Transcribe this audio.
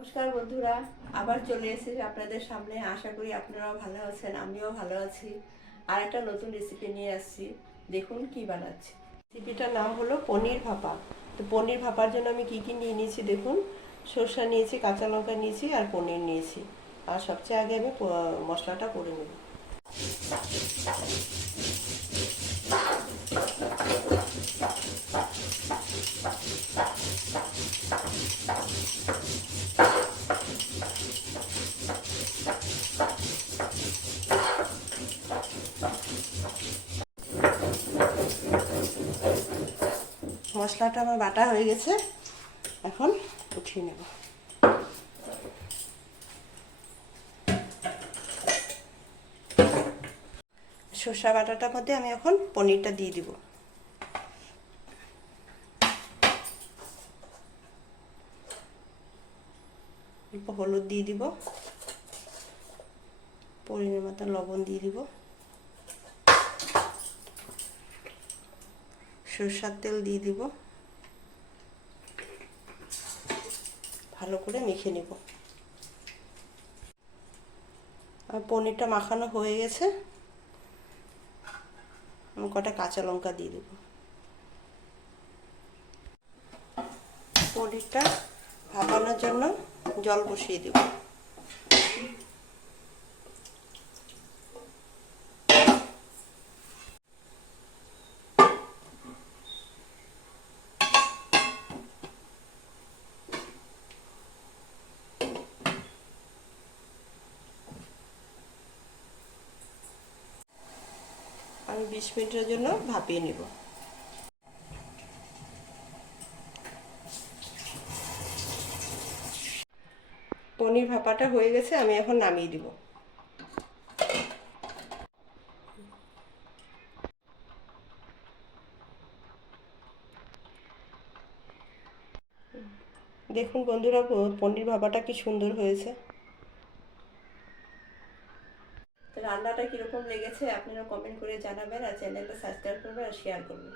নমস্কার বন্ধুরা, আবার চলে এসেছি আপনাদের সামনে। আশা করি আপনারাও ভালো আছেন, আমিও ভালো আছি। আর একটা নতুন রেসিপি নিয়ে আসছি, দেখুন কি বানাচ্ছি। রেসিপিটার নাম হলো পনির ভাপা। তো পনির ভাপার জন্য আমি কি কি নিয়ে নিয়েছি দেখুন। সরষা নিয়েছি, কাঁচা লঙ্কা নিয়েছি আর পনির নিয়েছি। আর সবচেয়ে আগে আমি মশলাটা করে নেব। মশলাটা আমার বাটা হয়ে গেছে, এখন উঠিয়ে নেব। সরষা বাটাটার মধ্যে আমি এখন পনিরটা দিয়ে দিব। অল্প হলুদ দিয়ে দিব, পরিমাণ মতো লবণ দিয়ে দিব, সরষার তেল দিয়ে দিব, ভালো করে মেখে নেব। আর পনিরটা মাখানো হয়ে গেছে, আমি কটা কাঁচা লঙ্কা দিয়ে দেব। পনিরটা ভাপানোর জন্য জল বসিয়ে দেব। আমি 20 মিনিটের জন্য ভাপিয়ে নেব। পনির ভাপাটা হয়ে গেছে, আমি এখন নামিয়ে দিব। দেখুন বন্ধুরা, পনির ভাপাটা কি সুন্দর হয়েছে। রান্নাটা কীরকম লেগেছে আপনারা কমেন্ট করে জানাবেন, আর চ্যানেলটা সাবস্ক্রাইব করবেন আর শেয়ার করবেন।